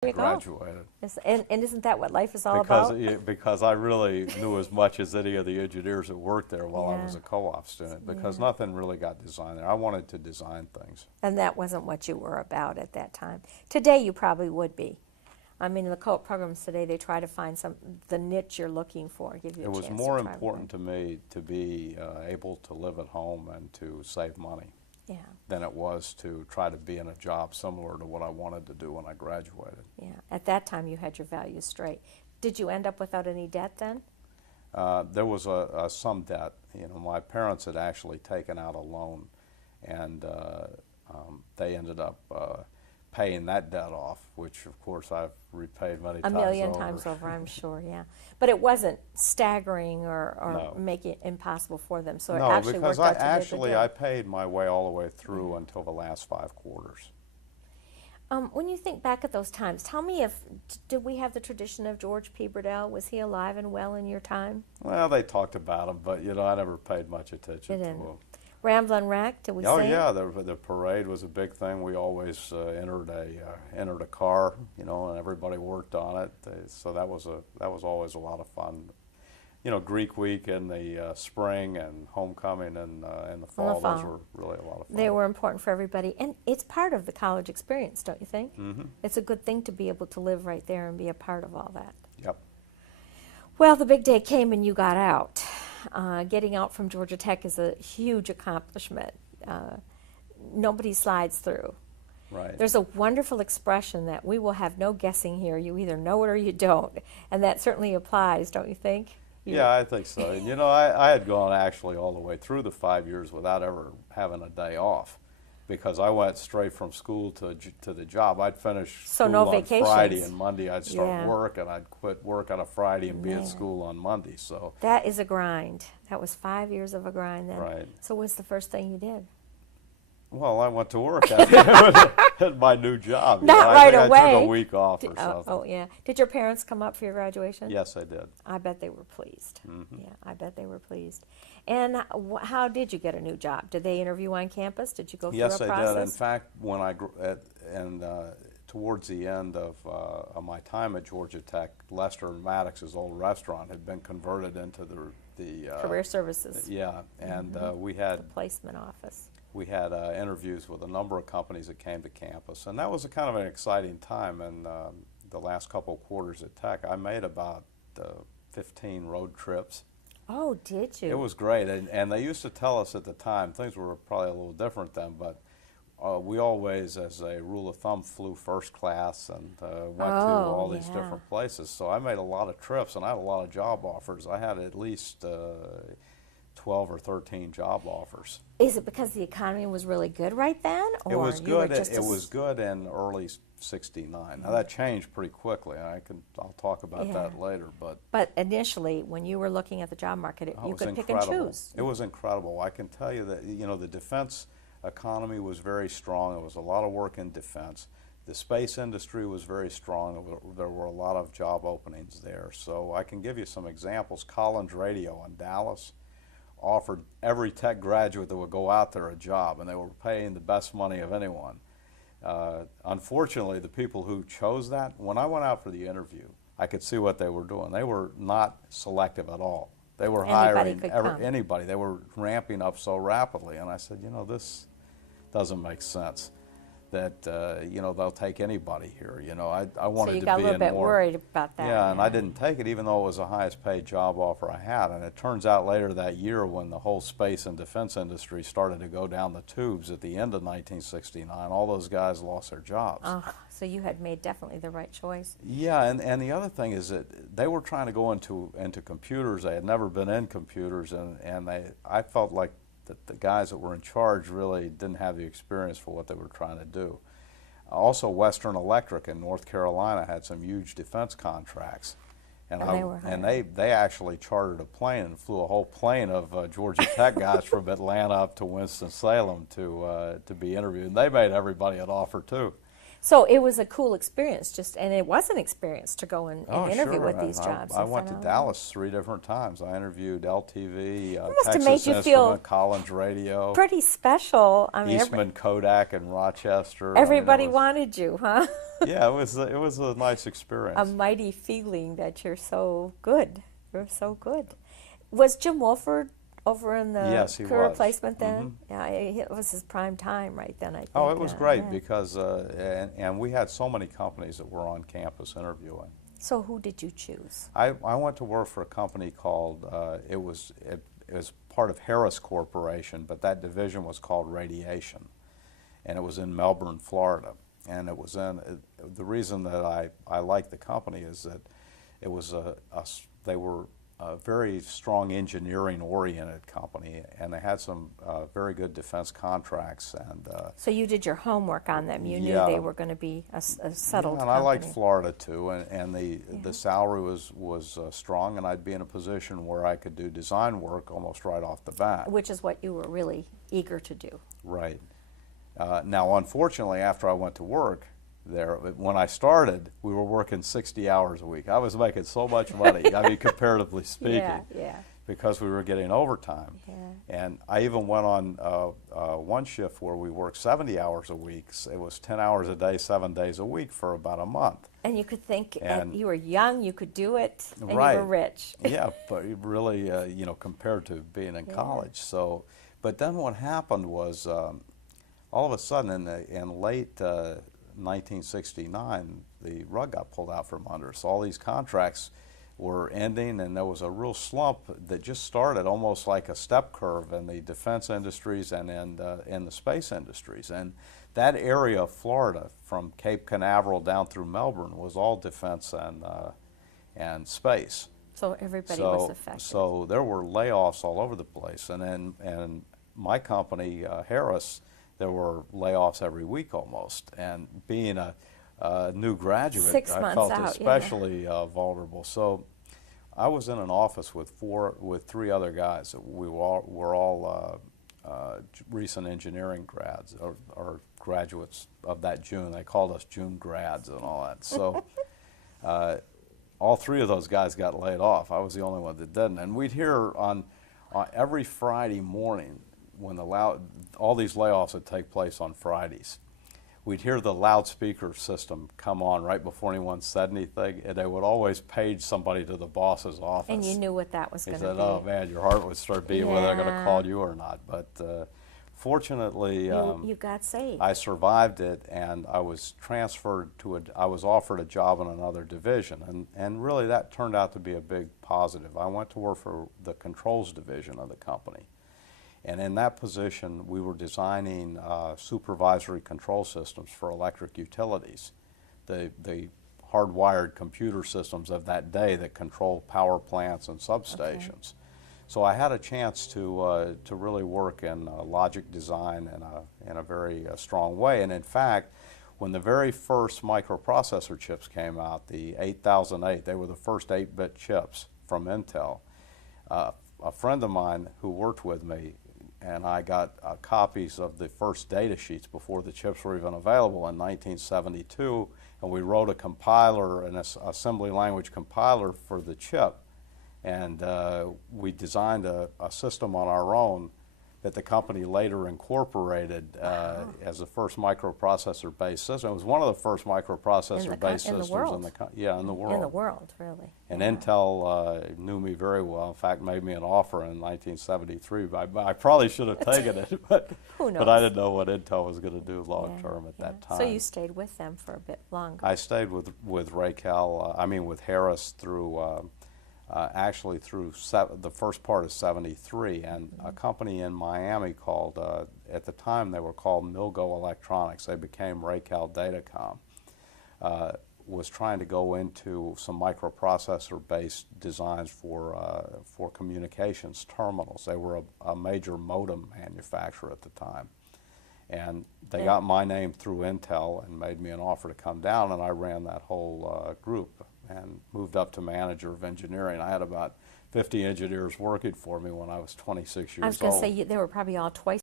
There you go. Graduated. And isn't that what life is all about? Because I really knew as much as any of the engineers that worked there while I Yeah. was a co-op student, because Yeah. nothing really got designed there. I wanted to design things. And that wasn't what you were about at that time. Today you probably would be. I mean, in the co-op programs today, they try to find the niche you're looking for, give you a It chance was more to try important to me to be able to live at home and to save money Yeah, than it was to try to be in a job similar to what I wanted to do when I graduated. yeah. At that time, you had your values straight. Did you end up without any debt then? There was some debt. You know, my parents had actually taken out a loan, and they ended up paying that debt off, which of course I've repaid many A times million over. times over, I'm sure, yeah. But it wasn't staggering or No. making it impossible for them, so it No, actually because worked out to be a good deal. I paid my way all the way through until the last 5 quarters. When you think back at those times, tell me did we have the tradition of George P. Burdell? Was he alive and well in your time? Well, they talked about him, but you know, I never paid much attention You to didn't. him. Ramblin' Wreck, did we Oh sing? yeah, the parade was a big thing. We always entered a car, you know, and everybody worked on it. So that was always a lot of fun. You know, Greek Week in the spring and homecoming in the fall. Those were really a lot of fun. They were important for everybody, and it's part of the college experience, don't you think? Mm-hmm. It's a good thing to be able to live right there and be a part of all that. Yep. Well, the big day came and you got out. Getting out from Georgia Tech is a huge accomplishment. Nobody slides through. Right. There's a wonderful expression that we will have no guessing here. You either know it or you don't. And that certainly applies, don't you think? Yeah, I think so. And you know, I had gone actually all the way through the 5 years without ever having a day off, because I went straight from school to the job. I'd finish school no on vacations. Friday, and Monday I'd start Yeah. work, and I'd quit work on a Friday and be Man. at school on Monday. So That is a grind. That was 5 years of a grind then. Right. So what's the first thing you did? well, I went to work at my new job. You Not know, right I think away. I took a week off or Oh, something. oh, yeah. Did your parents come up for your graduation? Yes, I did. I bet they were pleased. Mhm. Yeah, I bet they were pleased. And how did you get a new job? Did they interview on campus? Did you go through Yes, a I process? did. In fact, when towards the end of my time at Georgia Tech, Lester and Maddox's old restaurant had been converted into the Career services. Yeah, and we The had placement office. interviews with a number of companies that came to campus, and that was a kind of an exciting time. And the last couple of quarters at Tech, I made about 15 road trips. Oh, did you? It was great, and they used to tell us at the time, things were probably a little different then, but we always, as a rule of thumb, flew first class and went to all these yeah. different places. So I made a lot of trips, and I had a lot of job offers. I had at least 12 or 13 job offers. Is it because the economy was really good right then? Or It was you were good. just It was good in early '69. Now that changed pretty quickly. I'll talk about Yeah. that later. But initially, when you were looking at the job market, It you was could pick incredible. and choose. It was incredible. I can tell you that, you know, the defense economy was very strong. There was a lot of work in defense. The space industry was very strong. There were a lot of job openings there. So I can give you some examples. Collins Radio in Dallas offered every Tech graduate that would go out there a job, and they were paying the best money of anyone. Unfortunately, the people who chose that, when I went out for the interview, I could see what they were doing. They were not selective at all. They were Anybody hiring could come. anybody. They were ramping up so rapidly, and I said, you know, this doesn't make sense. That you know, they'll take anybody here. You know, I wanted So you to got be a little in bit more. worried about that. Yeah, and I didn't take it, even though it was the highest paid job offer I had. And it turns out later that year, when the whole space and defense industry started to go down the tubes at the end of 1969, all those guys lost their jobs. Oh, so you had made definitely the right choice. Yeah, and the other thing is that they were trying to go into computers. They had never been in computers, and I felt like that the guys that were in charge really didn't have the experience for what they were trying to do. Also, Western Electric in North Carolina had some huge defense contracts, And they actually chartered a plane and flew a whole plane of Georgia Tech guys from Atlanta up to Winston-Salem to be interviewed. And they made everybody an offer too. So it was a cool experience, and it was an experience to go and interview Sure. with these jobs. I went to Dallas 3 different times. I interviewed LTV, must have Texas made you feel Instrument, Collins Radio, pretty special. I mean, Eastman Kodak in Rochester. everybody wanted you, huh? Yeah, it was a nice experience. A mighty feeling that you're so good. You're so good. Was Jim Wolford over in the Yes, he career was. placement then? Yeah, it was his prime time right then, I think. Oh, it was great yeah. because, and we had so many companies that were on campus interviewing. So who did you choose? I went to work for a company called, it was part of Harris Corporation, but that division was called Radiation, and it was in Melbourne, Florida. And it was the reason that I liked the company is that it was they were a very strong engineering-oriented company, and they had some very good defense contracts. And so you did your homework on them. You knew they were going to be a settled and company. I liked Florida too, and the salary was strong, and I'd be in a position where I could do design work almost right off the bat. Which is what you were really eager to do. Right. Now, unfortunately, after I went to work there, when I started, we were working 60 hours a week. I was making so much money, I mean, comparatively speaking, because we were getting overtime. Yeah. And I even went on one shift where we worked 70 hours a week. It was 10 hours a day, 7 days a week for about a month. And you could think, you were young, you could do it, and Right. you were rich. Yeah, but really, compared to being in college. So, but then what happened was, all of a sudden, in late 1969, the rug got pulled out from under us. All these contracts were ending, and there was a real slump that just started almost like a step curve in the defense industries and in the space industries. And that area of Florida, from Cape Canaveral down through Melbourne, was all defense and space. So everybody was affected. So there were layoffs all over the place, and my company, Harris, there were layoffs every week almost, and being a new graduate, 6 I months felt out, especially vulnerable. So I was in an office with 3 other guys. We were all recent engineering grads or graduates of that June. They called us June grads and all that. So all 3 of those guys got laid off. I was the only one that didn't. And we'd hear on every Friday morning, when all these layoffs would take place on Fridays, we'd hear the loudspeaker system come on right before anyone said anything, and they would always page somebody to the boss's office. And you knew what that was going to be. He said, "Oh man, your heart would start beating whether they're going to call you or not." But fortunately, you got saved. I survived it, and I was transferred I was offered a job in another division, and really that turned out to be a big positive. I went to work for the controls division of the company. And in that position, we were designing supervisory control systems for electric utilities, the hardwired computer systems of that day that control power plants and substations. Okay. So I had a chance to really work in logic design in a very strong way. And in fact, when the very first microprocessor chips came out, the 8008, they were the first 8-bit chips from Intel. A friend of mine who worked with me and I got copies of the first data sheets before the chips were even available in 1972, and we wrote a compiler, an assembly language compiler for the chip, and we designed a system on our own that the company later incorporated as the first microprocessor-based system. It was one of the first microprocessor-based systems in the world. In the world. In the world, really. And Intel knew me very well. In fact, made me an offer in 1973. I probably should have taken it, but who knows? But I didn't know what Intel was going to do long term at that time. So you stayed with them for a bit longer. I stayed with with Harris through. Actually through the first part of '73, and a company in Miami called, at the time they were called Milgo Electronics, they became Raycal Datacom, was trying to go into some microprocessor-based designs for communications terminals. They were a major modem manufacturer at the time. And they got my name through Intel and made me an offer to come down, and I ran that whole group and moved up to manager of engineering. I had about 50 engineers working for me when I was 26 years old. I was going to say, they were probably all twice